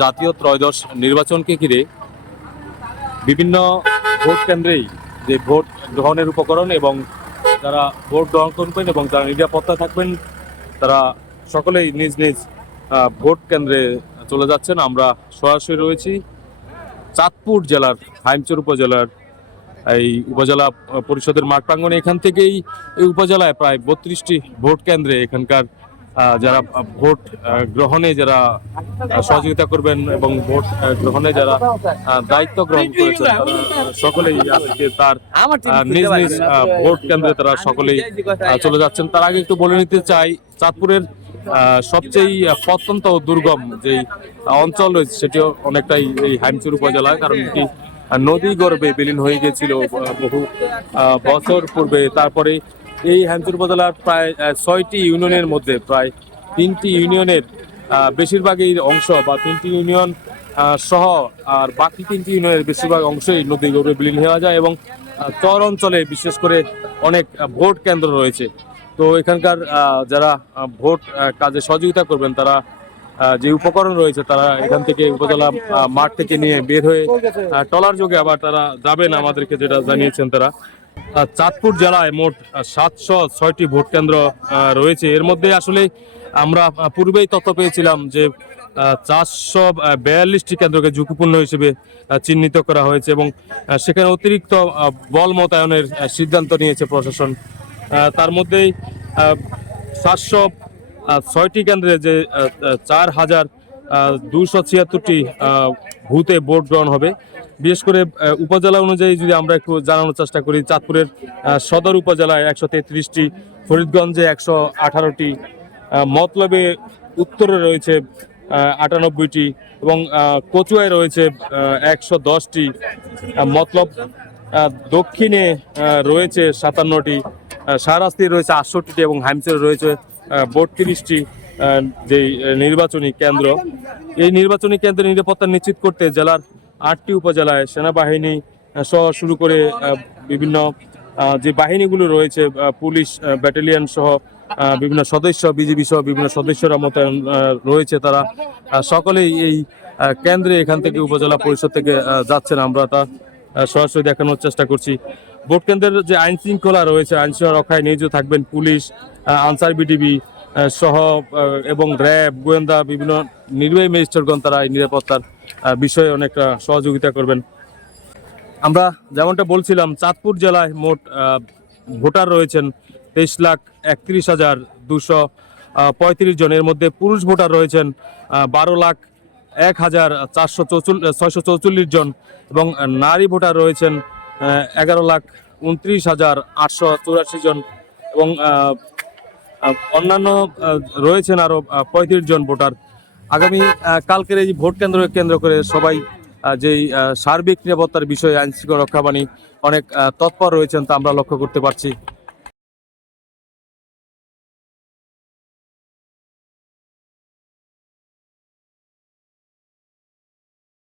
জাতীয় ত্রয়োদশ নির্বাচনকে ঘিরে বিভিন্ন ভোট কেন্দ্রেই যে ভোট গ্রহণের উপকরণ এবং যারা ভোট গ্রহণ করবেন এবং যারা নিরাপত্তা থাকবেন তারা সকলেই নিজ নিজ ভোট কেন্দ্রে চলে যাচ্ছেন। আমরা সরাসরি রয়েছি চাঁদপুর জেলার হাইমচর উপজেলার এই উপজেলা পরিষদের মাঠ প্রাঙ্গণে। এখান থেকেই এই উপজেলায় প্রায় 32টি ভোট কেন্দ্রে এখানকার যারা ভোট গ্রহণে যারা সহযোগিতা করবেন এবং ভোট গ্রহণে যারা দায়িত্ব গ্রহণ করেছেন তারা সকলেই আজকে তার নিজ নিজ ভোট কেন্দ্রে তারা সকলেই চলে যাচ্ছেন। তার আগে একটু বলে নিতে চাই, চাঁদপুরের সবচেয়ে প্রত্যন্ত দুর্গম যেই অঞ্চল রয়েছে সেটি অনেকটাই এই হাইমচর উপজেলায়, কারণ এটি নদী গর্ভে বিলীন হয়ে গিয়েছিল বহু বছর পূর্বে। তারপরে এই হাইমচর উপজেলার প্রায় 6টি ইউনিয়নের মধ্যে প্রায় 3টি ইউনিয়নের বেশিরভাগই অংশ বা 3টি ইউনিয়ন সহ আর বাকি 3টি ইউনিয়নের বেশিরভাগ অংশই নদী গর্ভে বিলীন হয়ে যায় এবং চর অঞ্চলে বিশেষ করে অনেক ভোট কেন্দ্র রয়েছে। তো এখানকার যারা ভোট কাজে সহযোগিতা করবেন তারা যে উপকরণ রয়েছে তারা এখান থেকে উপজেলা মাঠ থেকে নিয়ে বের হয়ে ট্রলার যোগে আবার তারা যাবেন, আমাদেরকে যেটা জানিয়েছেন তারা। চাঁদপুর জেলায় মোট 706টি ভোট কেন্দ্র রয়েছে। এর মধ্যে আসলে আমরা পূর্বেই তথ্য পেয়েছিলাম যে 442টি কেন্দ্রকে ঝুঁকিপূর্ণ হিসেবে চিহ্নিত করা হয়েছে এবং সেখানে অতিরিক্ত বল মোতায়েনের সিদ্ধান্ত নিয়েছে প্রশাসন। তার মধ্যেই 706টি কেন্দ্রে যে 4276টি ভূতে ভোট গ্রহণ হবে। বিশেষ করে উপজেলা অনুযায়ী যদি আমরা একটু জানানোর চেষ্টা করি, চাঁদপুরের সদর উপজেলায় 133টি, ফরিদগঞ্জে 118টি, মতলবে উত্তরে রয়েছে 98টি এবং কচুয়ায় রয়েছে 110টি, মতলব দক্ষিণে রয়েছে 57টি, শাহরাস্তিতে রয়েছে 68টি এবং হাইমচরে রয়েছে 32টি যেই নির্বাচনী কেন্দ্র। এই নির্বাচনী কেন্দ্রের নিরাপত্তা নিশ্চিত করতে জেলার 8টি উপজেলায় সেনাবাহিনী সহ শুরু করে বিভিন্ন যে বাহিনীগুলো রয়েছে, পুলিশ ব্যাটালিয়ন সহ বিভিন্ন সদস্য, বিজিবি সহ বিভিন্ন সদস্যরা মোতায়েন রয়েছে। তারা সকলেই এই কেন্দ্রে এখান থেকে উপজেলা পরিষদ থেকে যাচ্ছেন। আমরা তা সরাসরি দেখানোর চেষ্টা করছি। ভোট কেন্দ্রের যে আইন শৃঙ্খলা রয়েছে, আইন শৃঙ্খলা রক্ষায় নিয়োজিত থাকবেন পুলিশ, আনসার বিডিবি সহ এবং র্যাব, গোয়েন্দা, বিভিন্ন নির্বাহী ম্যাজিস্ট্রেটগণ তারা এই নিরাপত্তার বিষয়ে অনেকটা সহযোগিতা করবেন। আমরা যেমনটা বলছিলাম, চাঁদপুর জেলায় মোট ভোটার রয়েছেন 23,31,235 জন। এর মধ্যে পুরুষ ভোটার রয়েছেন 12,01,644 জন এবং নারী ভোটার রয়েছেন 11,29,884 জন এবং অন্যান্য রয়েছেন আরও 35 জন ভোটার। আগামী কালকের এই ভোট কেন্দ্র করে সবাই যেই সার্বিক নিরাপত্তার বিষয়ে আইনশৃঙ্খলা রক্ষা বাহিনী অনেক তৎপর রয়েছেন তা আমরা লক্ষ্য করতে পারছি।